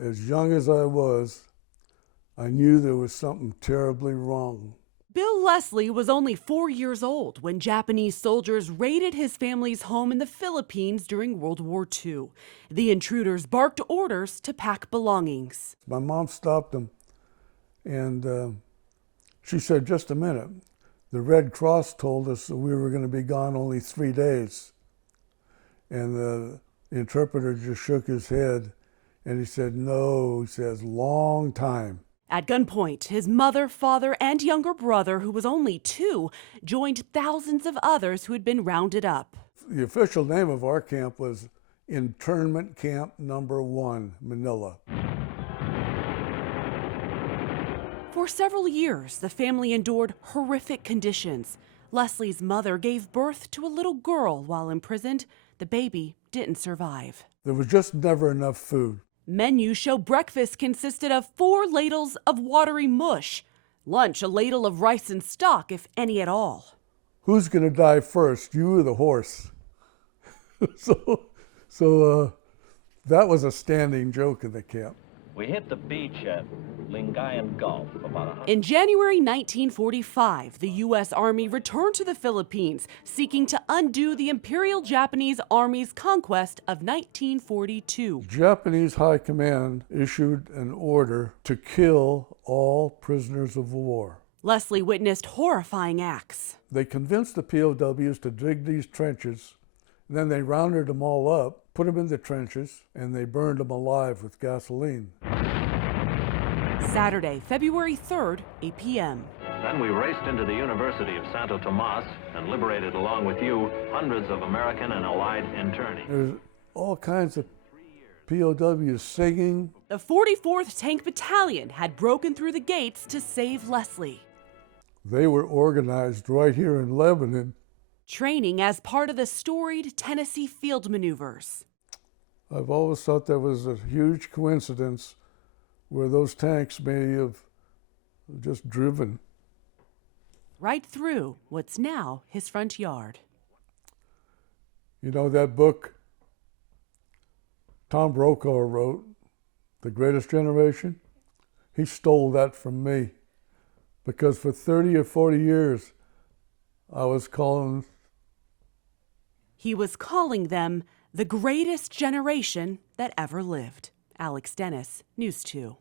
As young as I was, I knew there was something terribly wrong. Bill Leslie was only 4 years old when Japanese soldiers raided his family's home in the Philippines during World War II. The intruders barked orders to pack belongings. My mom stopped them, and she said, "Just a minute. The Red Cross told us that we were going to be gone only 3 days." And the interpreter just shook his head, and he said, "No," he says, "long time." At gunpoint, his mother, father, and younger brother, who was only 2, joined thousands of others who had been rounded up. The official name of our camp was Internment Camp Number 1, Manila. For several years, the family endured horrific conditions. Leslie's mother gave birth to a little girl while imprisoned. The baby didn't survive. There was just never enough food. Menus show breakfast consisted of 4 ladles of watery mush. Lunch, a ladle of rice and stock, if any at all. Who's going to die first, you or the horse? So that was a standing joke in the camp. We hit the beach at Lingayen Gulf about 100. In January 1945, the U.S. Army returned to the Philippines, seeking to undo the Imperial Japanese Army's conquest of 1942. Japanese High Command issued an order to kill all prisoners of war. Leslie witnessed horrifying acts. They convinced the POWs to dig these trenches, and then they rounded them all up, put them in the trenches, and they burned them alive with gasoline. Saturday, February 3rd, 8 p.m. Then we raced into the University of Santo Tomas and liberated, along with you, hundreds of American and Allied internees. There's all kinds of POWs singing. The 44th Tank Battalion had broken through the gates to save Leslie. They were organized right here in Lebanon. Training as part of the storied Tennessee field maneuvers. I've always thought that was a huge coincidence where those tanks may have just driven. Right through what's now his front yard. You know that book Tom Brokaw wrote, The Greatest Generation? He stole that from me because for 30 or 40 years I was calling. He was calling them the greatest generation that ever lived. Alex Dennis, News 2.